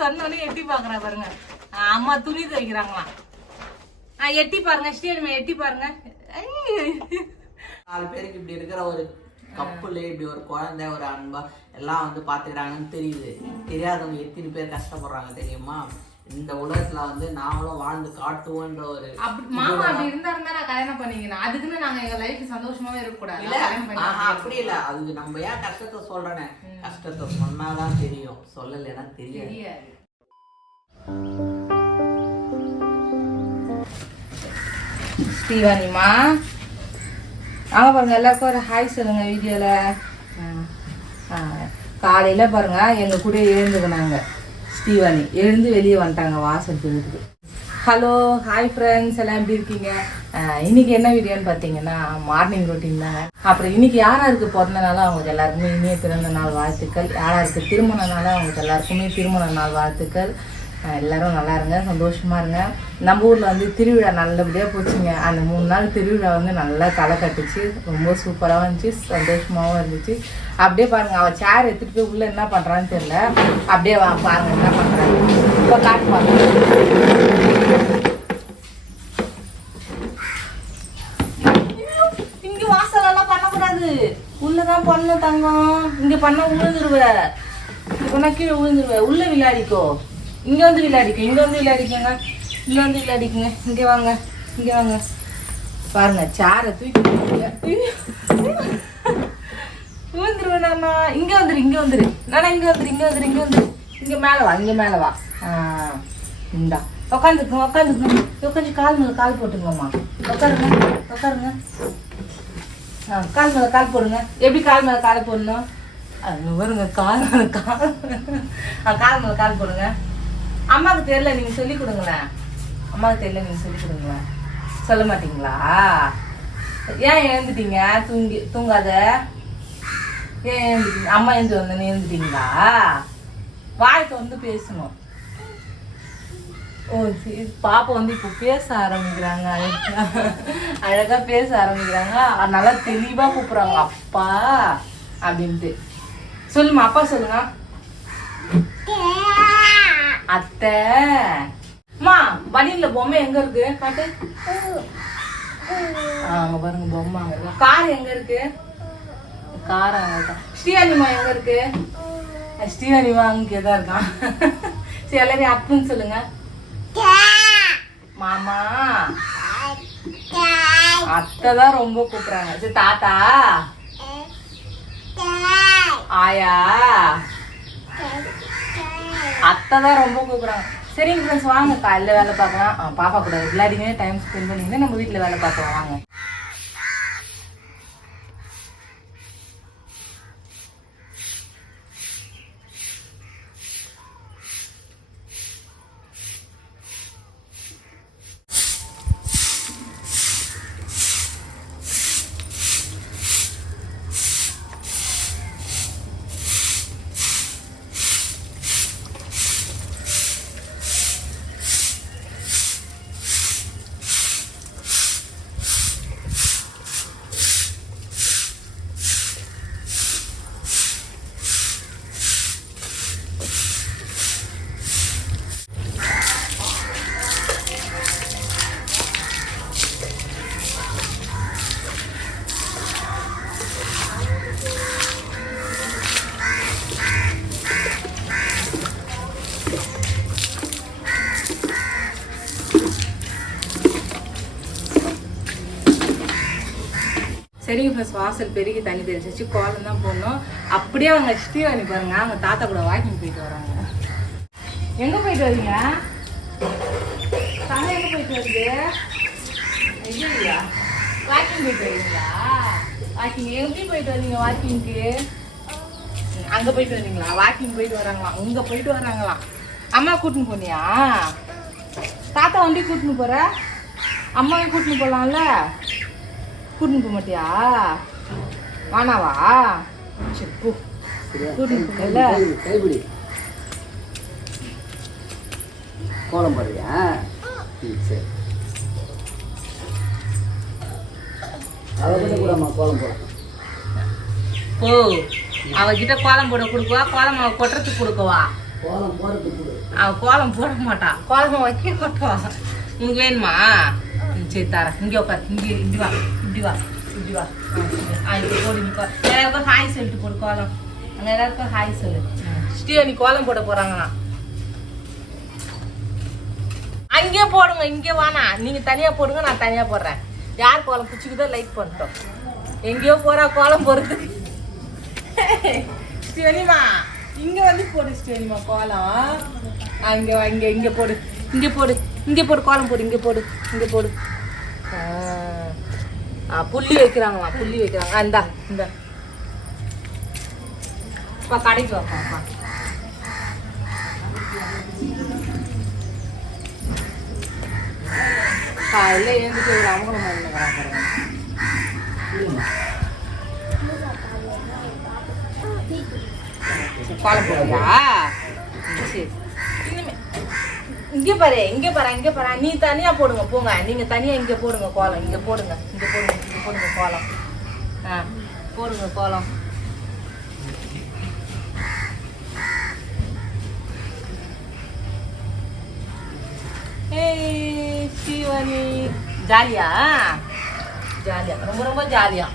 சொன்னோடனே எட்டி பாக்குறா பாருங்க. அம்மா துணி துவைக்கிறாங்களாம். ஆ, எட்டி பாருங்க ஸ்ரீனிமா எட்டி பாருங்க. நாலு பேருக்கு இப்படி இருக்கிற ஒரு கப்புல இப்படி ஒரு குழந்தை ஒரு அன்பா எல்லாம் வந்து பாத்துக்கிறாங்கன்னு தெரியுது. தெரியாதவங்க எத்தனை பேர் கஷ்டப்படுறாங்க தெரியுமா? இந்த உலகத்துல வந்து நாமளும் வாழ்ந்து காட்டுவோன்ற ஒரு அப்படி மாமா அப்படி இருந்தா இருந்தா நான் கல்யாணம் பண்ணிக்கணும் அதுக்குன்னு நாங்க எங்க லைஃப் சந்தோஷமாவே இருக்க கூடாது இல்ல. கல்யாணம் பண்ணி ஆஹா, அப்படி இல்ல. அது நம்ம ஏன் கஷ்டத்தை சொல்றேனே கஷ்டத்தை சொன்னாதான் தெரியும். சொல்லலைன்னா தெரியாது. ஸ்ரீவாணிமா ஆமா பாருங்க எல்லாருக்கும் ஒரு ஹாய் சொல்லுங்க வீடியோல காலையில பாருங்க எங்க கூட எழுந்துக்கினாங்க. ஸ்ரீவாணி. எழுந்து வெளியே வந்துட்டாங்க வாசல் பெருக்கு ஹலோ ஹாய் ஃப்ரெண்ட்ஸ் எல்லாம் எப்படி இருக்கீங்க? இன்னைக்கு என்ன வீடியோன்னு பார்த்தீங்கன்னா மார்னிங் ரொட்டீன் தாங்க. அப்புறம் இன்னைக்கு யாராருக்கு பிறந்த நாளோ அவங்களுக்கு எல்லாருக்குமே இனிய பிறந்த நாள் வாழ்த்துக்கள் யாராருக்கு திருமண நாளோ அவங்களுக்கு எல்லாருக்குமே திருமண நாள் வாழ்த்துக்கள். எல்லாரும் நல்லா இருங்க சந்தோஷமா இருங்க. நம்ம ஊர்ல வந்து திருவிழா நல்லபடியா போச்சுங்க. அந்த மூணு நாள் திருவிழா வந்து நல்லா களை கட்டுச்சு. ரொம்ப சூப்பராகவும் இருந்துச்சு சந்தோஷமாகவும் இருந்துச்சு. அப்படியே பாருங்க அவள் சேர் எடுத்துட்டு போய் உள்ள என்ன பண்றான்னு தெரியல. அப்படியே வா பாருங்க என்ன பண்றாங்க. இப்போ காட்டு பாருங்க. இங்க வாசல் எல்லாம் பண்ணக்கூடாது. உள்ளதான் பண்ணணும் தங்கம். இங்க பண்ண விழுந்துருவ இங்க பண்ணா கீழே விழுந்துருவ உள்ள விளையாடிக்கோ. இங்கே வந்து விளையாடிக்கோ இங்கே வந்து விளையாடிக்கோங்க. இங்கே வந்து விளையாடிக்கோங்க. இங்கே வாங்க இங்கே வாங்க. பாருங்க சேரை தூக்கி போடுங்க. ஐயோ. விழுந்துருவேன் நானா. இங்கே வந்துரு இங்க வந்துரு. நானா இங்கே வந்துரு இங்கே வந்துரு இங்கே வந்துரு. இங்கே மேலே வா இங்கே மேலே வா. இந்தா. உட்காந்துக்குங்க உட்காந்துக்குங்க உட்காந்து கால் மேலே கால் போட்டுக்கோமா உட்காருங்க உட்காருங்க ஆ, கால் மேலே கால் போடுங்க. எப்படி கால் மேலே கால் போடணும்? அது வருங்க கால் மேலே கால். ஆ, கால் மேலே கால் போடுங்க. அம்மாவுக்கு தெரியல நீங்க சொல்லி கொடுங்களேன். அம்மாவுக்கு தெரியல நீங்க சொல்லி கொடுங்களேன். சொல்ல மாட்டீங்களா? ஏன் எழுந்துட்டீங்க? தூங்கி தூங்காத. ஏன் எழுந்துட்டீங்க? அம்மா எழுந்து வந்தேன்னு எழுந்துட்டீங்களா? வாய்க்கு வந்து பேசணும். ஓ பாப்பா வந்து இப்போ பேச ஆரம்பிக்கிறாங்க. அழகா அழகாக பேச ஆரம்பிக்கிறாங்க. நல்லா தெளிவாக கூப்பிட்றாங்க. அப்பா அப்படின்ட்டு. சொல்லுமா அப்பா சொல்லுங்க. அத்தை. அம்மா வண்டியில பொம்மை எங்க இருக்கு? காட்டு. அங்க பாருங்க பொம்மை அங்க இருக்கு. கார் எங்க இருக்கு? கார் அங்க ஸ்ரீஹனிமா எங்க இருக்கு? ஸ்ரீஹனிமா அங்கே தான் இருக்கான். சரி எல்லாரையும் அப்புன்னு சொல்லுங்க. மாமா. அத்தை தான் ரொம்ப கூப்பிடுறாங்க. சரி தாத்தா. ஆயா. அத்தை தான் ரொம்ப கூப்பிடுறாங்க. சரிங்க ஃப்ரெண்ட்ஸ் வாங்க காலையில் வேலை பார்க்கலாம். பாப்பா கூட விளையாடிங்க டைம் ஸ்பெண்ட் பண்ணிங்கன்னா நம்ம வீட்டில் வேலை பார்க்கலாம். வாங்க. சரிங்க வாசல் பெருகி தண்ணி தெளிச்சு கோலம் தான் போடணும். அப்படியே அவங்க ஸ்ரீவாணி பாருங்க அவங்க தாத்தா கூட வாக்கிங் போயிட்டு வராங்க. எங்க போயிட்டு வரீங்க? தலை எங்க போயிட்டு வருது? வாக்கிங் போயிட்டு வரீங்களா? வாக்கிங் எப்படி போயிட்டு வரீங்க வாக்கிங்க்கு? அங்க போயிட்டு வரீங்களா? வாக்கிங் போயிட்டு வராங்களாம். உங்க போயிட்டு வராங்களாம். அம்மா கூட்டின்னு போனியா? தாத்தா வண்டி கூட்டின்னு போற? அம்மாவை கூட்டின்னு போகலாம்ல கூட்டின்னு போக மாட்டியா? வானாவா? சரி போ. கூட்டின்னு போகல. கோலம் போடுறியா? சரி. ஓ அவகிட்ட கோலம் போட கொடுக்குவா? கோலம் அவ கொட்டுறதுக்கு கொடுக்கவா? அவ கோலம் போட மாட்டா. கோலம் வைக்க மாட்டா உனக்கு வேணுமா? சரி தரேன். இங்கே உட்காரு இங்கே இப்படி வா. இப்படி வா இப்படி வா. ஆ இப்போ போடு நீ எல்லாருக்கும் ஹாய் சொல்லிட்டு போடு கோலம். அங்கே எல்லாருக்கும் ஹாய் சொல்லு. ஸ்ரீயா நீ கோலம் போட போகிறாங்கண்ணா அங்கேயே போடுங்க இங்கே வானா நீங்கள் தனியாக போடுங்க நான் தனியாக போடுறேன். யார் கோலம் பிடிச்சிக்குதோ லைக் பண்ணிட்டோம். எங்கேயோ போகிறா கோலம் போடுறது ஸ்ரீவனிமா இங்கே வந்து போடு ஸ்ரீவனிமா கோலம். அங்கே இங்கே இங்கே போடு. இங்கே போடு இங்கே போடு கோலம் போடு இங்கே போடு இங்கே போடு. ஆ. ஆ, புள்ளி வைக்கிறாங்களா புள்ளி வைக்கிறாங்க. அந்த இந்த இப்போ கடைக்கு வாப்பா காலையில் எழுந்துட்டு ஒரு அவங்களும் பண்ணுறாங்க கோலம் போடுவா சரி. இங்கே பாரு இங்கே பாரு இங்கே பாரு. நீ தனியாக போடுங்க போங்க. நீங்கள் தனியாக இங்கே போடுங்க கோலம். இங்கே போடுங்க இங்கே போடுங்க இங்கே போடுங்க கோலம். ஆ போடுங்க கோலம். ஏய் சிவனி. ஜாலியா? ஜாலியா. ரொம்ப ரொம்ப ஜாலியா.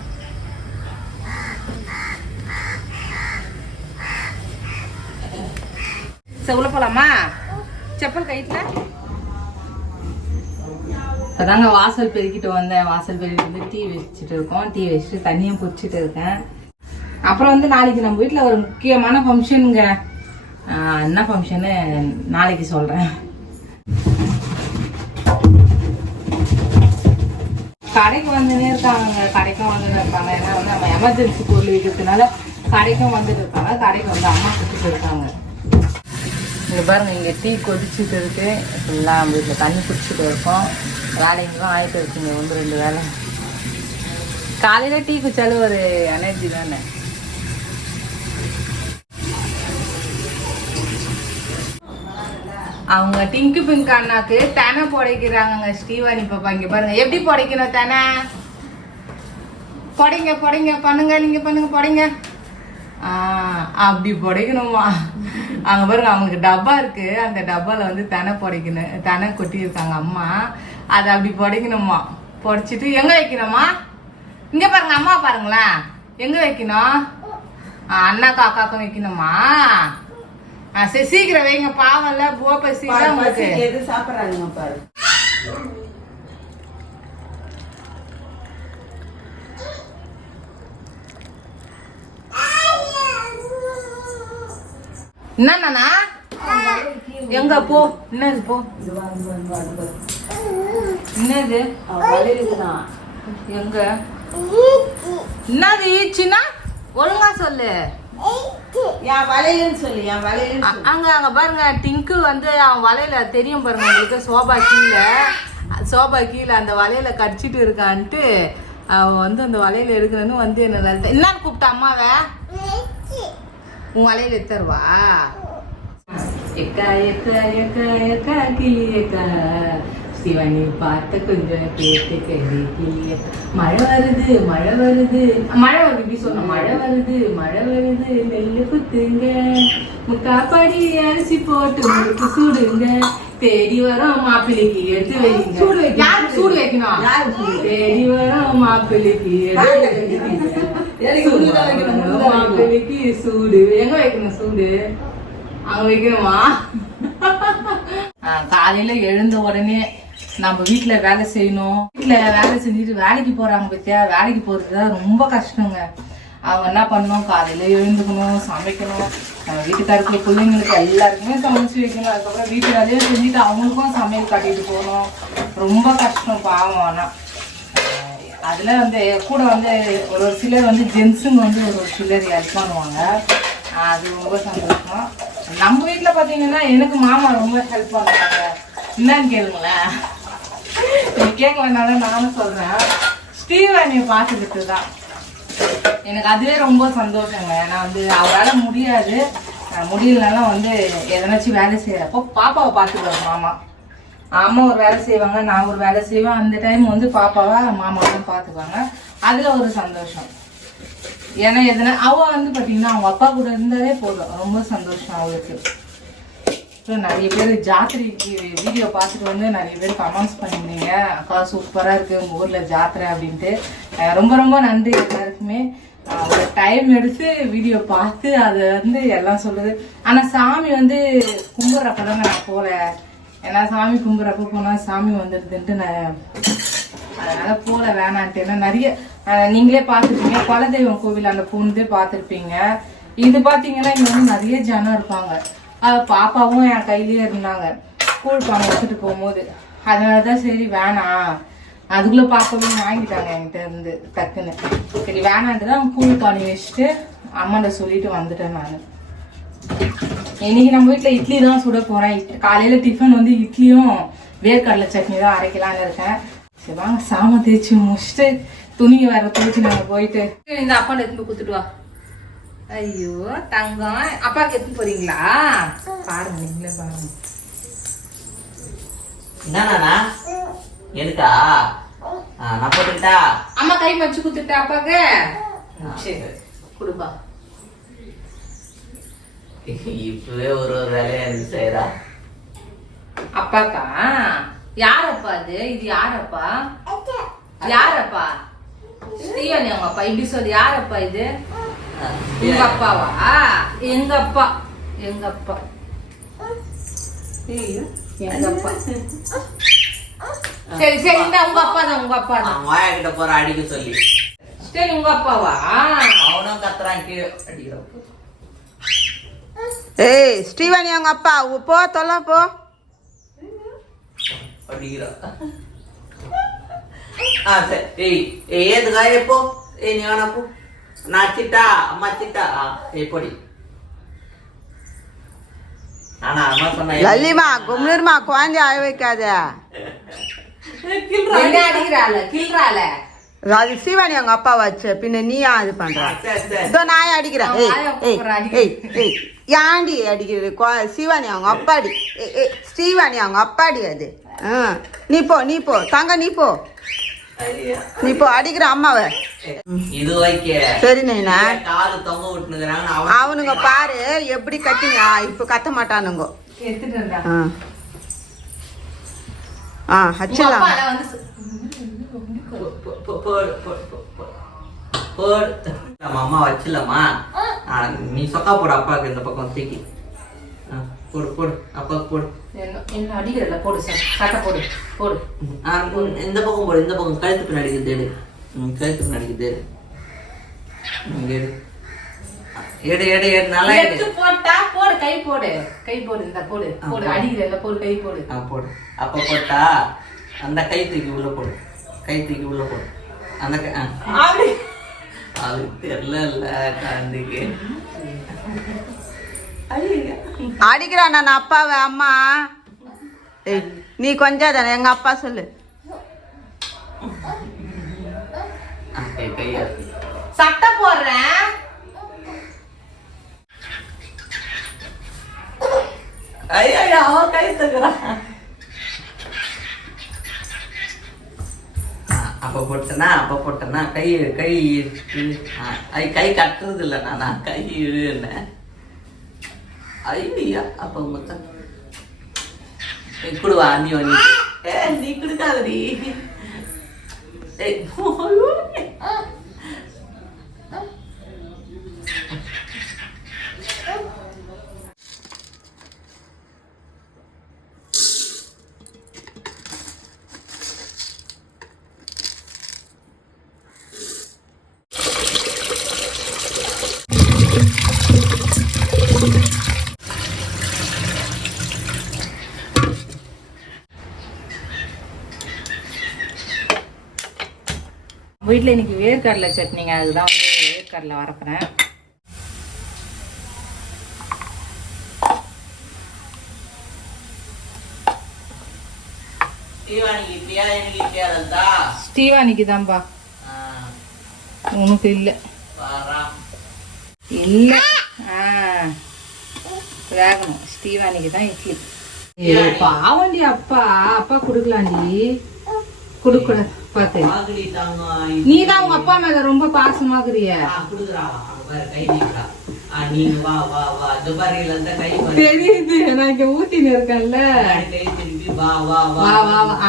சரி உள்ள போலாமா? செப்பல் கைத்துல இப்போதாங்க வாசல் பெருக்கிட்டு வந்தேன். வாசல் பெருக்கிட்டு வந்து டீ வச்சுட்டு இருக்கோம். டீ வச்சுட்டு தண்ணியும் பிடிச்சிட்டு இருக்கேன். அப்புறம் வந்து நாளைக்கு நம்ம வீட்டில் ஒரு முக்கியமான ஃபங்க்ஷனுங்க என்ன ஃபங்க்ஷனு நாளைக்கு சொல்கிறேன் கடைக்கு வந்துனே இருக்காங்க கடைக்கும் வந்துட்டு இருக்காங்க. ஏன்னா வந்து நம்ம எமர்ஜென்சி பொருள் இருக்கிறதுனால கடைக்கும் வந்துட்டு இருக்காங்க. கடைக்கு வந்து அம்மா கொடுத்துட்டு இருக்காங்க இங்கே பாருங்க இங்கே டீ கொதிச்சுட்டு இருக்கு. ஃபுல்லாக வீட்டில் தண்ணி குடிச்சிட்டு இருக்கோம். வேலைங்களும் ஆயிட்டு இருக்குங்க ஒன்று ரெண்டு வேலை. காலையில் டீ குடிச்சாலும் ஒரு எனர்ஜி தானே. அவங்க டிங்கு பிங்க் அண்ணாக்கு தெனை புடைக்கிறாங்கங்க ஸ்ரீவாணி பாப்பா. இங்கே பாருங்க எப்படி புடைக்கணும் தெனை? புடைங்க புடைங்க பண்ணுங்க நீங்க பண்ணுங்க புடைங்க. அப்படி புடைக்கணுமா? அங்க பாருங்க அவங்களுக்கு டப்பா இருக்கு. அந்த டப்பால வந்து தெனை புடைக்கணும் தெனை கொட்டி இருக்காங்க அம்மா. அதை அப்படி புடைக்கணுமா? புடைச்சிட்டு எங்க வைக்கணுமா? இங்க பாருங்க அம்மா பாருங்களேன். எங்க வைக்கணும்? ஆ, அண்ணாக்கும் அக்காக்கும் வைக்கணுமா? சரி சீக்கிரம் வைங்க பாவம் இல்ல போப்பசி உங்களுக்கு. சாப்பிட்றாங்க பாரு. என்னண்ணா? எங்க போ? என்னது போ? என்னது? எங்க? என்னது ஈச்சுன்னா ஒழுங்கா சொல்லு. அங்க அங்க பாருங்க டிங்கு வந்து அவன் வலையில தெரியும் பாருங்க உங்களுக்கு சோபா கீழே. சோபா கீழே அந்த வலையில கடிச்சிட்டு இருக்கான்ட்டு அவன் வந்து அந்த வலையில எடுக்கணும்னு வந்து என்ன என்னன்னு கூப்பிட்ட அம்மாவை? உன் வலையில எடுத்துருவா எக்கா எக்கா எக்கா எக்கா கிளி எக்கா சிவனி பார்த்த கொஞ்சம் கேட்டு கேள்வி மழை வருது மழை வருது. மழை வருது இப்படி சொன்ன மழை வருது மழை வருது நெல்லு குத்துங்க. முக்காப்படி அரிசி போட்டு முறுக்கு சுடுங்க. தேடி வரோம் மாப்பிள்ளைக்கு எடுத்து வைங்க. சூடு சூடு வைக்கணும்? தேடி வரோம் மாப்பிள்ளைக்கு எடுத்து மாப்பிள்ளைக்கு சூடு எங்க வைக்கணும் சூடு? அங்க வைக்கணுமா? காலையில எழுந்த உடனே நம்ம வீட்ல வேலை செய்யணும். வீட்ல வேலை செஞ்சுட்டு வேலைக்கு போறாங்க பத்தியா? வேலைக்கு போறது தான் ரொம்ப கஷ்டங்க. அவங்க என்ன பண்ணணும்? காலையில எழுந்துக்கணும் சமைக்கணும். நம்ம வீட்டுக்காருக்கு பிள்ளைங்களுக்கு எல்லாருக்குமே சமைச்சு வைக்கணும். அதுக்கப்புறம் வீட்டு வேலையை செஞ்சுட்டு அவங்களுக்கும் சமையல் கட்டிட்டு போகணும். ரொம்ப கஷ்டம் பாவம் ஆனா. அதில் வந்து கூட வந்து ஒரு ஒரு சிலர் வந்து ஜென்ஸுங்க வந்து ஒரு ஒரு சிலர் ஹெல்ப் பண்ணுவாங்க. அது ரொம்ப சந்தோஷம். நம்ம வீட்டில் பார்த்தீங்கன்னா எனக்கு மாமா ரொம்ப ஹெல்ப் பண்ணுவாங்க. என்னன்னு கேளுங்களேன். நீ நானும் சொல்கிறேன் ஸ்ரீவாணியை பார்த்துக்கிட்டு தான் எனக்கு அதுவே ரொம்ப சந்தோஷங்க. நான் வந்து அவரால் முடியாது. முடியலனாலும் வந்து எதனாச்சும் வேலை செய்கிறப்போ பாப்பாவை பார்த்துக்குவாங்க மாமா. அம்மா ஒரு வேலை செய்வாங்க நான் ஒரு வேலை செய்வேன். அந்த டைம் வந்து பாப்பாவை மாமாவும் பார்த்துக்குவாங்க அதில் ஒரு சந்தோஷம். ஏன்னா எதனா அவள் வந்து பார்த்தீங்கன்னா அவங்க அப்பா கூட இருந்தாலே போதும். ரொம்ப சந்தோஷம் அவளுக்கு. ஸோ நிறைய பேர் ஜாத்திரைக்கு வீடியோ பார்த்துட்டு வந்து நிறைய பேர் கமெண்ட்ஸ் பண்ணியிருந்தீங்க. அக்கா சூப்பராக இருக்குது உங்கள் ஊரில் ஜாத்திரை அப்படின்ட்டு. ரொம்ப ரொம்ப நன்றி எல்லாருக்குமே. ஒரு டைம் எடுத்து வீடியோ பார்த்து அதை வந்து எல்லாம் சொல்லுது ஆனால் சாமி வந்து கும்பிட்றப்ப தாங்க நான் போகல ஏன்னா சாமி கும்பிட்றப்ப போனால் சாமி வந்துடுதுன்ட்டு நான் அதனால் போகல வேணான்ட்டு. ஏன்னா நிறைய நீங்களே பார்த்துருப்பீங்க. குலதெய்வம் கோவில் அந்த போனதே பார்த்துருப்பீங்க. இது பார்த்தீங்கன்னா இங்கே வந்து நிறைய ஜனம் இருப்பாங்க. பாப்பாவும் என் கையிலேயே இருந்தாங்க. கூழ் பணம் வச்சுட்டு போகும்போது. அதனால தான் சரி வேணாம். அதுக்குள்ளே பாப்பாவே வாங்கிட்டாங்க என்கிட்ட இருந்து டக்குன்னு. சரி வேணான்ட்டு தான் கூழ் பானை வச்சுட்டு அம்மாட்ட சொல்லிட்டு வந்துட்டேன் நான். இன்னைக்கு நம்ம வீட்ல இட்லி தான் சுட போறேன். இட்- காலையில டிஃபன் வந்து இட்லியும் வேர்க்கடலை சட்னி தான் அரைக்கலாம்னு இருக்கேன். சரி வாங்க சாம தேய்ச்சி முடிச்சுட்டு துணியை வேற துவைச்சு நாங்க போயிட்டு. இந்த அப்பா எடுத்து போய் குத்துட்டு வா. ஐயோ தங்கம். அப்பாக்கு எடுத்து போறீங்களா? பாருங்க நீங்களே பாருங்க. என்னண்ணா ஆ, நான் போட்டுக்கிட்டா? அம்மா கை மச்சு குத்துட்டா அப்பாக்கு சரி. கொடுப்பா. இப்பவே ஒரு ஒரு வேலையா இருந்து செய்யறா அப்பாக்கா? யாரப்பா அது? இது யாரப்பா? யாரப்பா? ஸ்ரீவனி அவங்க அப்பா. இப்படி சொல்லி யாரப்பா இது? உங்க அப்பாவா? எங்க அப்பா. எங்க அப்பா. எங்க அப்பா. சரி சரி இந்த உங்க அப்பா தான் உங்க அப்பா தான் வாயா கிட்ட போற அடிக்க சொல்லி. சரி உங்க அப்பாவா? அவனும் கத்துறான் கீழே அடிக்கிறப்ப. ஏய் ஸ்ரீவாணி அவங்க அப்பா போ தொல்ல போ. அம்மா சிட்டா? ஆ ஏய் பொடி. நானா அம்மா சொன்னா லல்லிமா கும்மிருமா குழந்தை அழ வைக்காத. அடிக்கிறாள்? கிள்றாள அது ஸ்ரீவாணி அவங்க அப்பா வச்சு பின்ன நீ ஏன் இது பண்ற. இதோ நான் அடிக்கிறேன். ஏன்டி அடிக்கிறது? கொ- ஸ்ரீவாணி அவங்க அப்பாடி. ஏய் ஏய் ஸ்ரீவாணி அவங்க அப்பாடி அது. ஆ நீ போ நீ போ. தங்க நீ போ. நீ போ அடிக்கிற அம்மாவை. சரி நைனா. அவனுங்க பாரு எப்படி கத்திங்க இப்ப கத்த மாட்டானுங்க. ஆ. ஆ ஹச்சலாம் அப்பா அதான் வந்து சொ- போ- போ- போ- போடு, போடு, போ- போ- போடு. நம்ம அம்மா வச்சிடலாமா? நீ சொக்கா போடு அப்பாவுக்கு இந்த பக்கம் தூக்கி. போடு போடு அப்பாவுக்கு போடு. என்ன என்ன அடிக்கிறல போடு சார். சட்டை போடு போடு. இந்த பக்கம் போடு இந்த பக்கம். கழுத்து பின்னாடி தேடு கழுத்து பின்னாடி தேடு எடு. எடு. எடு எடு நல்லா எடு. எடுத்து போட்டா போடு கை போடு. கை போடு இந்த போடு. போடு அடிக்கிறல போடு கை போடு. ஆ போடு. அப்போ போட்டா அந்த கை தூக்கி உள்ள போடு. கை தூக்கி உள்ள போடு. அந்த அப்படி. அது தெரியல அடிக்கிறான் நான் அப்பாவை அம்மா. ஏய் நீ கொஞ்சம் தானே எங்க அப்பா சொல்லு. சட்டை போடுறேன். ஐயா அவன் கை தக்குறான் அப்போ போட்டனா அப்ப போட்டனா கை கை இழு. ஐ கை கட்டுறது இல்லை நான் கை இழுன்னு. ஐயா அப்போ மொத்தம். குடுவா நீ வந்து ஏ நீ குடுக்காதடி. ஏய் வீட்டில் இன்னைக்கு வேர்க்கடலை சட்னிங்க. அதுதான் வந்து வேர்க்கடலை வரப்புறேன் ஸ்டீவானிக்கு தான்ப்பா உனக்கு இல்லை. இல்லை. ஆ. வேகணும். ஸ்ரீவாணிக்கு தான் இட்லி பாவண்டி அப்பா. அப்பா கொடுக்கலாண்டி. கொடுக்கூடாது தாங்க நீ தான் உங்க அப்பா மேல ரொம்ப பாசமாக்குறிய தெரியுது. நான் இங்க ஊத்தின்னு இருக்கேன்ல.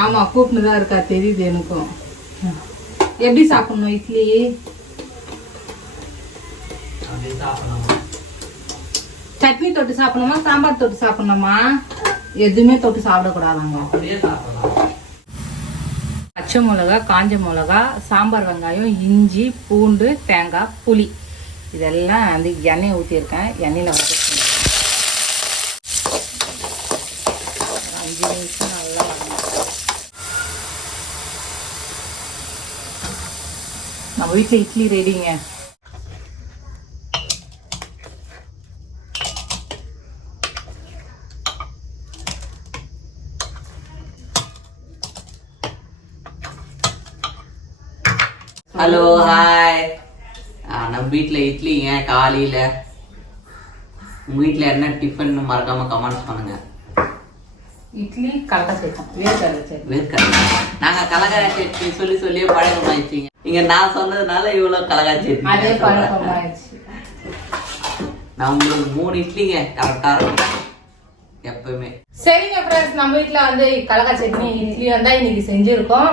ஆமா கூப்பிட்டு தான் இருக்கா. தெரியுது எனக்கும். எப்படி சாப்பிடணும் இட்லி? சட்னி தொட்டு சாப்பிடணுமா சாம்பார் தொட்டு சாப்பிடணுமா? எதுவுமே தொட்டு சாப்பிடக்கூடாதாங்க. பச்சை மிளகா காஞ்ச மிளகா சாம்பார் வெங்காயம் இஞ்சி பூண்டு தேங்காய் புளி. இதெல்லாம் வந்து எண்ணெய் ஊற்றியிருக்கேன் எண்ணெயில் வதக்கணும் அஞ்சு நிமிஷம் நல்லா நம்ம வீட்டில் இட்லி ரெடிங்க ஹலோ ஹாய் நம்ம வீட்டில் இட்லிங்க காலையில்? உங்கள் வீட்டில் என்ன டிஃபன் மறக்காம கமெண்ட்ஸ் பண்ணுங்க. இட்லி கடலை சேர்த்தோம் வேர்க்கடலை வேர்க்கடலை. நாங்கள் கலகார சட்னி சொல்லி சொல்லியே பழக்கம் ஆயிடுச்சிங்க. இங்கே நான் சொன்னதுனால இவ்வளோ கலகா சட்னி அதே பழக்கமாயிடுச்சு நான் உங்களுக்கு மூணு இட்லிங்க கரெக்டாக இருக்கும். எப்பவுமே. சரிங்க ஃப்ரெண்ட்ஸ் நம்ம வீட்ல வந்து கடலை சட்னி இட்லி வந்தா இன்னைக்கு செஞ்சிருக்கோம்.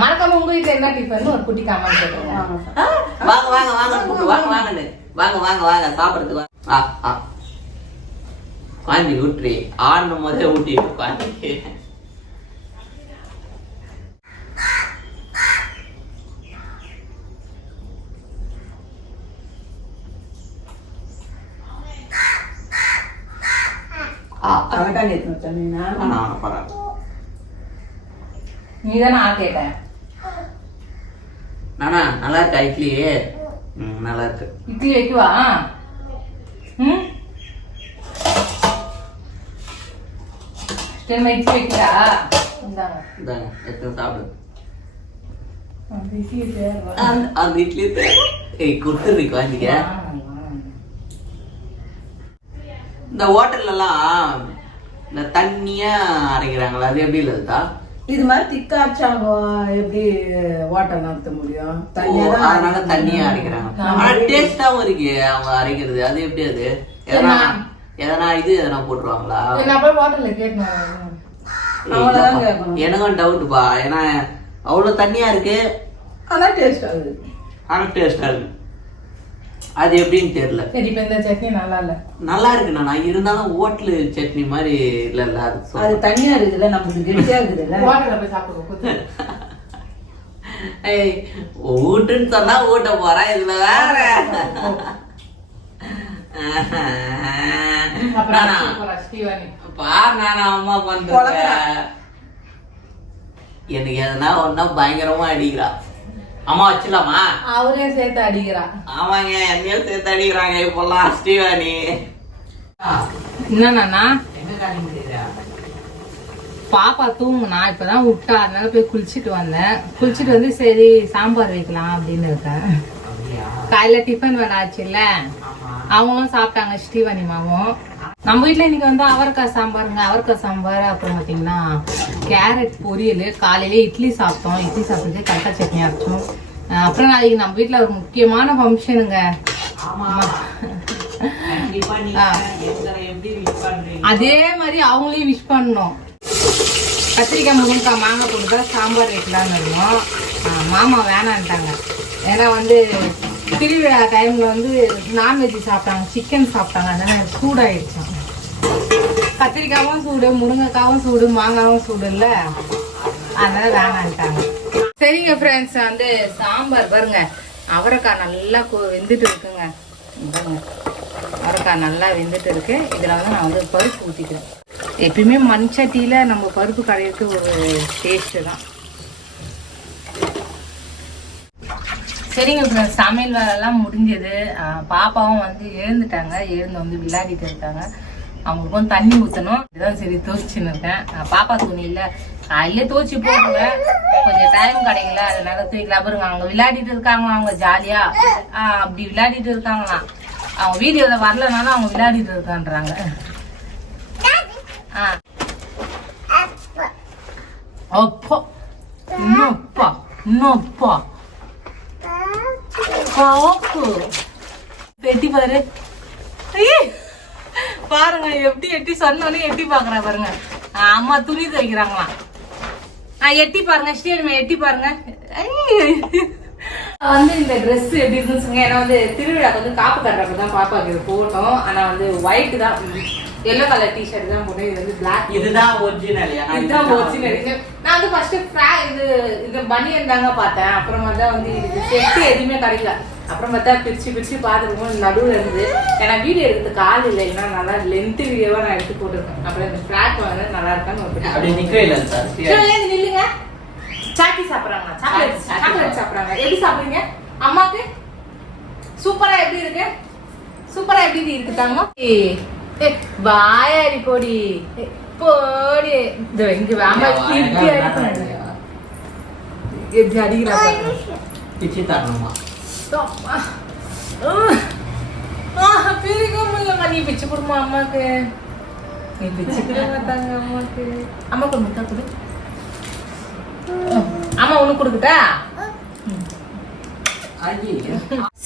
மறக்காம உங்க வீட்ல என்ன டிஃபன் ஒரு குட்டி காமெண்ட் போட்டுருங்க. வாங்க வாங்க. வாங்க வாங்க வாங்கன்னு வாங்க வாங்க வாங்க சாப்பிட்றதுக்கு வாங்க குழந்தை ஊற்றி ஆடணும் போதே ஊட்டிட்டு குழந்தைக்கு ஆ, ஆ. நான் பரவாயில்ல. நீ தானே ஆ கேட்ட? நானா நல்லா இருக்கா இட்லி? ம். நல்லா இருக்கு இட்லி வைக்குவா? ம்? சரிம்மா இட்லி வைக்கிறா? இந்தாங்க. இந்தாங்க எடுத்து சாப்பிடு. அந்த இட்லி ஏய் கொடுத்துரு குழந்தைங்க வாங்க, வாங்க. இந்த ஹோட்டல்லலாம் இந்த தண்ணியா அரைக்கிறாங்களா? அது எப்படி இல்லதா இது மாதிரி திக்காச்சாங்க எப்படி ஓட்டம் நடத்த முடியும்? தண்ணியா தான் அதனால தண்ணியா அரைக்கிறாங்க. ஆனா டேஸ்டாவும் இருக்கு. அவங்க அரைக்கிறது. அது எப்படி அது? எதனா எதனா? இது எதனா போட்டுருவாங்களா? நான் போய் ஹோட்டல்ல கேட்டு வரேன். ஏய், அவ்வளவுதான் இல்லப்பா. கேட்கணும். எனக்கும் டவுட்பா ஏன்னா அவ்வளவு தண்ணியா இருக்கு. ஆனா டேஸ்ட் ஆகுது. ஆனா டேஸ்டா இருக்கு அது எப்படின்னு தெரியல சரி இப்ப இந்த சட்னி நல்லா இல்ல நல்லா இருக்கு நான் இருந்தாலும் ஹோட்டலு சட்னி மாதிரி இல்லல்ல அது அது. தண்ணியா இருக்குதுல்ல நமக்கு கெட்டியா இருக்குதுல்ல ஹோட்டல்ல போய் சாப்பிடுவோம். ஏய் ஊட்டுன்னு சொன்னா ஊட்ட போறா இதுல வேற அப்புறம் நானா? சூப்பரா, ஸ்ரீவாணி. பார் நானா அம்மா பண்றது எனக்கு எதனா ஒன்னா பயங்கரமா அடிக்கிறா அம்மா வச்சிடலாமா? அவரே சேர்த்து அடிக்கிறா. ஆமாங்க என்னையும் சேர்த்து அடிக்கிறாங்க இப்பெல்லாம் ஸ்ரீவாணி என்னன்னா முடியுதா பாப்பா தூங்குனா இப்பதான் விட்டா அதனால போய் குளிச்சிட்டு வந்தேன். குளிச்சிட்டு வந்து சரி சாம்பார் வைக்கலாம் அப்படின்னு இருக்கேன். காலையில டிஃபன் ஆமா. அவங்களும் சாப்பிட்டாங்க ஸ்ரீவாணி மாவும் நம்ம வீட்ல இன்னைக்கு வந்து அவரைக்காய் சாம்பாருங்க அவரைக்காய் சாம்பார் அப்புறம் பாத்தீங்கன்னா கேரட் பொரியல். காலையில இட்லி சாப்பிட்டோம். இட்லி சாப்பிட்டு கரெக்டாக சட்னி அரைச்சோம். அப்புறம் நாளைக்கு நம்ம வீட்ல ஒரு முக்கியமான ஃபங்க்ஷனுங்க. அதே மாதிரி அவங்களையும் விஷ் பண்ணணும். கத்திரிக்காய் முருங்கக்காய் மாங்காய் தான் சாம்பார் வைக்கலாம்னு இருந்தோம். மாமா வேணான்ட்டாங்க. ஏன்னா வந்து திருவிழா டைம்ல வந்து நான்வெஜ் சாப்பிட்டாங்க சிக்கன் சாப்பிட்டாங்க. அதனால சூடாயிடுச்சான் கத்திரிக்காவும் சூடு முருங்கைக்காவும் சூடு மாங்காவும் சூடு இல்ல. அதனால வேணான்ட்டாங்க சரிங்க ஃப்ரெண்ட்ஸ் வந்து சாம்பார் பாருங்க. அவரைக்காய் நல்லா வெந்துட்டு இருக்குங்க. பாருங்க அவரைக்காய் நல்லா வெந்துட்டு இருக்கு. இதில் வந்து நான் வந்து பருப்பு ஊற்றிக்கிறேன் எப்பயுமே மண் சட்டியில் நம்ம பருப்பு கடையிறதுக்கு ஒரு டேஸ்ட்டு தான். சரிங்க இப்போ சமையல் வேலைலாம் முடிஞ்சது. பாப்பாவும் வந்து எழுந்துட்டாங்க. எழுந்து வந்து விளையாடிட்டு இருக்காங்க. அவங்களுக்கும் தண்ணி ஊற்றணும் இதுதான் சரி துவச்சின்னு இருக்கேன். பாப்பா துணி துணியில் காலையிலே துவைச்சி போட்டுருவேன். கொஞ்சம் டைம் கிடைக்கல. அதனால தூக்கிலாம் பாருங்க அவங்க விளையாடிட்டு இருக்காங்க அவங்க ஜாலியாக அப்படி விளையாடிட்டு இருக்காங்களாம் அவங்க வீடியோவில் வரலனாலும் அவங்க விளையாடிட்டு இருக்கான்றாங்க. ஆ. அப்போ. இன்னும் அப்பா. இன்னும் அப்பா. பாப்பு எட்டி பாரு. பாருங்க எப்படி எட்டி சொன்னோன்னே எட்டி பாக்குறேன் பாருங்க. அம்மா துணி துவைக்கிறாங்களாம். ஆ எட்டி பாருங்க ஸ்ரீரமே எட்டி பாருங்க. வந்து இந்த ட்ரெஸ் எப்படி இருக்குன்னு ஏன்னா வந்து திருவிழாக்கு வந்து காப்பு கட்டுறப்ப தான் பாப்பாக்கு போட்டோம். ஆனா வந்து ஒயிட் தான். எல்லோ கலர் டிஷர்ட் தான் போட்டோம் இது வந்து பிளாக் இதுதான் ஒரிஜினல் இதுதான் ஒரிஜினல் நான் வந்து ஃபர்ஸ்ட் இது இது பனியன் தாங்க பார்த்தேன். அப்புறமா தான் வந்து இதுக்கு செட்டு எதுவுமே கிடைக்கல. அப்புறம் பார்த்தா பிரிச்சு பிரிச்சு பார்த்துருக்கோம். நடுவில் இருந்து. ஏன்னா வீடியோ எடுக்கிறதுக்கு ஆள் இல்லை. இல்லைன்னா நல்லா லென்த் வீடியோவா நான் எடுத்து போட்டிருக்கேன். அப்புறம் இந்த ஃபிளாட் வந்து நல்லா இருக்கான்னு அப்படி நிக்கவே இல்லை சார். நில்லுங்க? சாக்கி சாப்பிடுறாங்க சாக்லேட் சாக்லேட் சாப்பிடுறாங்க. எப்படி சாப்பிடுறீங்க? அம்மாக்கு? சூப்பரா எப்படி இருக்கு? சூப்பரா எப்படி இருக்கு தாங்க ஏய் பாயாடி போடி ஏய், போடி இதோ இங்க வா. அம்மா இப்படி இப்படி அடிக்கிறாங்க எப்படி அடிக்கிறா பாருங்க. பிச்சு தரணுமா அப்பா. உம். ஆ, பிரிக்க முடியலம்மா. நீ பிச்சு கொடுமா அம்மாக்கு நீ பிச்சு கூட மாட்டாங்க அம்மாக்கு அம்மாக்கு முட்டா கொடு அம்மா உனக்கு கொடுக்கட்டா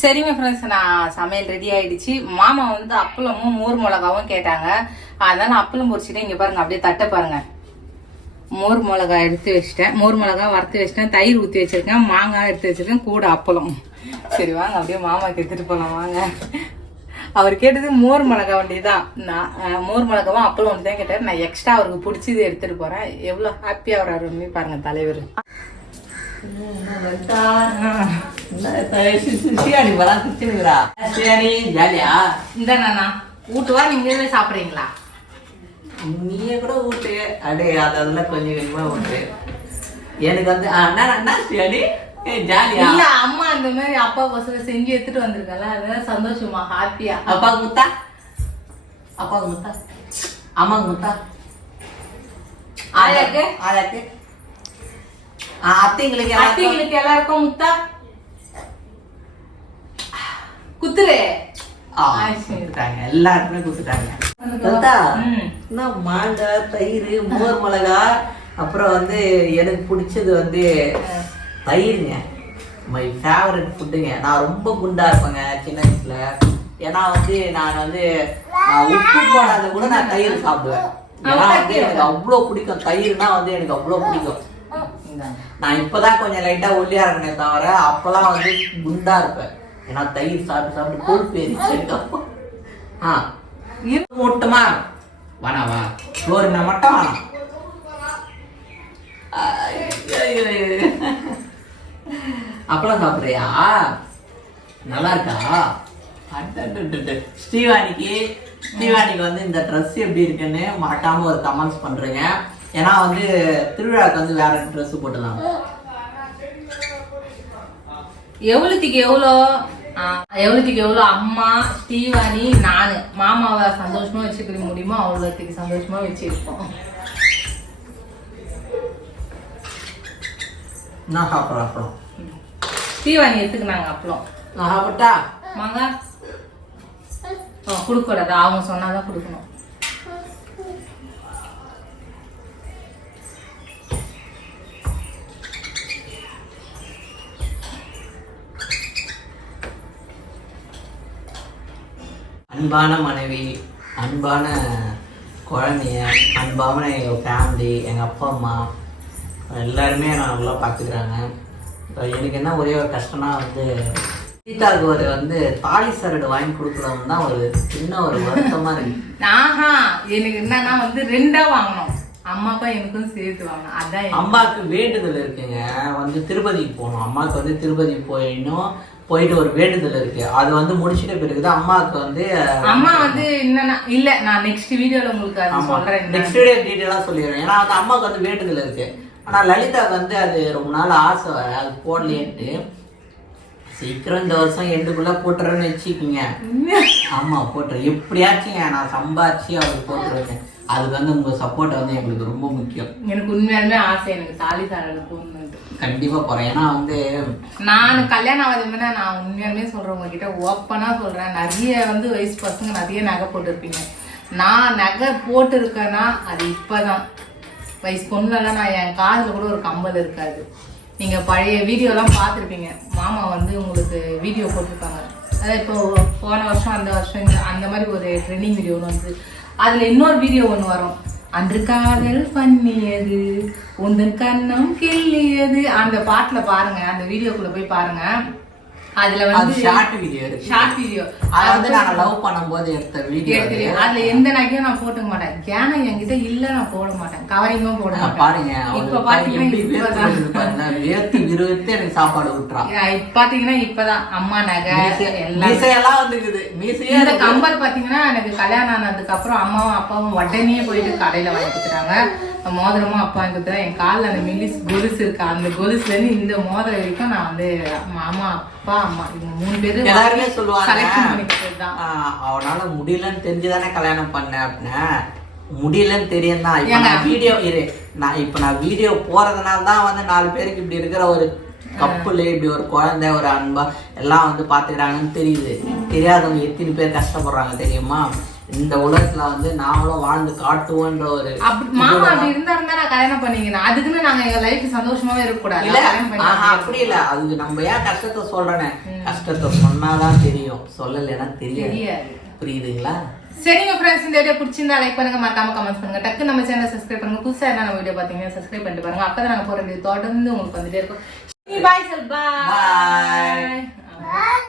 சரிங்க ஃப்ரெண்ட்ஸ் நான் சமையல் ரெடி ஆயிடுச்சு. மாமா வந்து அப்பளமும் மோர் மிளகாவும் கேட்டாங்க. அதனால அப்பளம் பொரிச்சுட்டு இங்க பாருங்க அப்படியே தட்டை பாருங்க. மோர் மிளகா எடுத்து வச்சிட்டேன். மோர் மிளகா வறுத்து வச்சிட்டேன். தயிர் ஊற்றி வச்சிருக்கேன். மாங்காய் எடுத்து வச்சிருக்கேன். கூட அப்பளம். சரி வாங்க அப்படியே மாமாக்கு எடுத்துட்டு போலாம் வாங்க. அவர் கேட்டது மோர் மிளகா வண்டி தான் நான் மோர் மிளகாவும் அப்பளம் வண்டி தான் கேட்டார் நான் எக்ஸ்ட்ரா அவருக்கு பிடிச்சது எடுத்துட்டு போறேன். எவ்வளோ ஹாப்பியாக வர்றாருன்னு பாருங்க தலைவர். சியாணி வரா கிச்சனுக்குறா சியாணி ஜாலியா இந்த நானா ஊட்டுவா நீங்களே சாப்பிட்றீங்களா நீயே கூட ஊட்டு அடே அதெல்லாம் கொஞ்சம் கொஞ்சமா ஊட்டு எனக்கு வந்து அண்ணா சியாடி ஜாலியா இல்ல அம்மா அந்த மாதிரி அப்பா பசங்க செஞ்சு எடுத்துட்டு வந்திருக்கல அதனால சந்தோஷமா ஹாப்பியா அப்பா முத்தா அப்பா முத்தா அம்மா முத்தா ஆயாக்கு? ஆயாக்கு அத்தைங்களுக்கு அத்தைங்களுக்கு எல்லாருக்கும் முத்தா குத்துரு எல்லாருக்குமே. என்ன மாங்காய் தயிர் மோர் மிளகா அப்புறம் வந்து எனக்கு பிடிச்சது வந்து தயிருங்க மை ஃபேவரட் ஃபுட்டுங்க நான் ரொம்ப குண்டா இருப்பேங்க சின்ன வயசுல ஏன்னா வந்து நான் வந்து உப்பு போடாத கூட நான் தயிர் சாப்பிடுவேன் ஏன்னா வந்து எனக்கு அவ்வளோ பிடிக்கும் தயிர்னா வந்து எனக்கு அவ்வளோ பிடிக்கும் நான் இப்பதான் கொஞ்சம் லைட்டா ஒல்லியாக இருக்கனே தவிர அப்பெல்லாம் வந்து குண்டா இருப்பேன். ஏன்னா தயிர் சாப்பிட்டு சாப்பிட்டு கொழுப்பு ஏறிச்சு ஆ. இரு மூட்டமா. வேணாவா சோறுனா மட்டும் வேணாம் அப்பளம் சாப்பிட்றியா? நல்லா இருக்கா? ஸ்ரீவாணிக்கு ஸ்ரீவாணிக்கு வந்து இந்த ட்ரெஸ் எப்படி இருக்குன்னு மறக்காம ஒரு கமெண்ட்ஸ் பண்றீங்க. ஏன்னா வந்து திருவிழாக்கு வந்து வேற ட்ரெஸ் போட்டுலாம். எவ்வளோத்துக்கு எவ்வளோ? எவ்வளோத்துக்கு எவ்வளோ? அம்மா ஸ்ரீவாணி நானு. மாமாவை சந்தோஷமா வச்சுக்க முடியுமோ அவ்வளோத்துக்கு சந்தோஷமா வச்சிருப்போம். நான் சாப்பிட்றேன் அப்புறம் ஸ்ரீவாணி எடுத்துக்கினாங்க அப்பளம். நான் சாப்பிட்டா? வாங்க கொடுக்கூடாது அவங்க சொன்னாதான் கொடுக்கணும். அன்பான மனைவி அன்பான குழந்தைய அன்பான எங்கள் ஃபேமிலி எங்கள் அப்பா அம்மா எல்லாருமே நான் நல்லா பார்த்துக்கிறாங்க இப்போ எனக்கு என்ன ஒரே ஒரு கஷ்டம்னா வந்து சீதாவுக்கு ஒரு வந்து தாலி சரடு வாங்கி கொடுக்குறவங்க தான் ஒரு சின்ன ஒரு வருத்தமாக இருக்கு. ஆஹா எனக்கு என்னன்னா வந்து ரெண்டா வாங்கணும். அம்மா அப்பா எனக்கும் சேர்த்து வாங்கணும். அதான். அம்மாவுக்கு வேண்டுதல் இருக்குங்க. வந்து திருப்பதிக்கு போகணும். அம்மாவுக்கு வந்து திருப்பதி போயிடணும். போயிட்டு ஒரு வேண்டுதல் இருக்கு. அது வந்து முடிச்சிட்ட பிறகுதான் அம்மாவுக்கு வந்து அம்மா வந்து என்னன்னா இல்ல நான் நெக்ஸ்ட் வீடியோல உங்களுக்கு அது சொல்றேன் நெக்ஸ்ட் டே டீட்டெயிலாக சொல்லிடுறேன். ஏன்னா வந்து அம்மாவுக்கு வந்து வேண்டுதல் இருக்கு. ஆனா லலிதாவுக்கு வந்து அது ரொம்ப நாள் ஆசை. அது போடலேன்ட்டு. சீக்கிரம் இந்த வருஷம் எண்டுக்குள்ள போட்டுறேன்னு வச்சுக்கோங்க. ஆமா போட்டுறேன். எப்படியாச்சுங்க நான் சம்பாதிச்சு அவருக்கு போட்டுருவேன் அதுக்கு வந்து உங்க சப்போர்ட் வந்து எங்களுக்கு ரொம்ப முக்கியம். எனக்கு உண்மையாலுமே ஆசை. எனக்கு தாலி தாரல் போகணுன்ட்டு கண்டிப்பா போறேன். ஏன்னா வந்து நான் கல்யாணம் ஆகுதுன்னா நான் உண்மையாலுமே சொல்றேன் உங்ககிட்ட ஓப்பனா சொல்றேன். நிறைய வந்து வயசு பசங்க நிறைய நகை போட்டிருப்பீங்க. நான் நகை போட்டிருக்கேன்னா அது இப்பதான். வயசு பொண்ணுலாம் நான் என் காதில் கூட ஒரு கம்பல் இருக்காது. நீங்க பழைய வீடியோலாம் பார்த்துருப்பீங்க. மாமா வந்து உங்களுக்கு வீடியோ போட்டிருக்காங்க அதாவது இப்போ போன வருஷம் அந்த வருஷம் அந்த மாதிரி ஒரு ட்ரெண்டிங் வீடியோ ஒன்று வந்து அதுல இன்னொரு வீடியோ ஒன்று வரும். அன்று காதல் பண்ணியது உந்தன் கண்ணம் கிள்ளியது. அந்த பாட்டுல பாருங்க அந்த வீடியோக்குள்ள போய் பாருங்க. அதுல அது வந்து ஷார்ட் வீடியோ ஷார்ட் வீடியோ அதை வந்து நாங்க லவ் பண்ணும்போது எடுத்த வீடியோ அதுல எந்த நகையும் நான் போட்டுக்க மாட்டேன். கேனம் என்கிட்ட இல்ல நான் போட மாட்டேன். கவரிங்கும் போட மாட்டேன். பாருங்க இப்ப பாத்தீங்கன்னா வேர்த்து வேர்த்து எனக்கு சாப்பாடு விட்டுறா பாத்தீங்கன்னா இப்பதான் அம்மா நகை எல்லாம். மீசையெல்லாம் வந்துக்குது. மீசையே இந்த கம்பல் பாத்தீங்கன்னா எனக்கு கல்யாணம் ஆனதுக்கு அப்புறம் அம்மாவும் அப்பாவும் உடனே போயிட்டு கடையில வாங்கி கொடுத்துட்டாங்க. மோதிரமும் அப்பா கொடுத்தா என் கால்ல அந்த மில்லிஸ் கொலுசு இருக்கு. அந்த கொலுசுல இருந்து இந்த மோதிரம் வரைக்கும் நான் வந்து மாமா அப்பா அம்மா இவங்க மூணு பேரும் எல்லாருமே சொல்லுவாங்க. செலக்ஷன் பண்ணிக்கிட்டது தான் ஆஹ், அவனால முடியலன்னு தெரிஞ்சுதானே கல்யாணம் பண்ண அப்படின்னா முடியலன்னு தெரியும் தான் வீடியோ இரு நான் இப்ப நான் வீடியோ போறதுனால தான் வந்து நாலு பேருக்கு இப்படி இருக்கிற ஒரு கப்புல இப்படி ஒரு குழந்தை ஒரு அன்பா எல்லாம் வந்து பாத்துக்கிறாங்கன்னு தெரியுது. தெரியாதவங்க எத்தனை பேர் கஷ்டப்படுறாங்க தெரியுமா? இந்த உலகத்துல வந்து நாமளும் வாழ்ந்து காட்டுவோன்ற ஒரு மாமா அப்படி இருந்தா இருந்தா நான் கல்யாணம் பண்ணிக்கிறேன். அதுக்குன்னு நாங்க எங்க லைஃப் சந்தோஷமாவே இருக்க கூடாது இல்ல அப்படி இல்ல. அது நம்ம ஏன் கஷ்டத்தை சொல்றேனே? கஷ்டத்தை சொன்னாதான் தெரியும். சொல்லலைன்னா தெரியாது. புரியுதுங்களா? சரிங்க ஃப்ரெண்ட்ஸ் இந்த வீடியோ பிடிச்சிருந்தா லைக் பண்ணுங்க. மறக்காம கமெண்ட் பண்ணுங்க. டக்கு நம்ம சேனல் சப்ஸ்கிரைப் பண்ணுங்க. புதுசா என்ன நம்ம வீடியோ பாத்தீங்கன்னா சப்ஸ்கிரைப் பண்ணிட்டு பாருங்க. அப்பதான் நாங்க போற தொடர்ந்து உங்களுக்கு வந்துட்டே இருக்கும். பாய் Bye. பாய்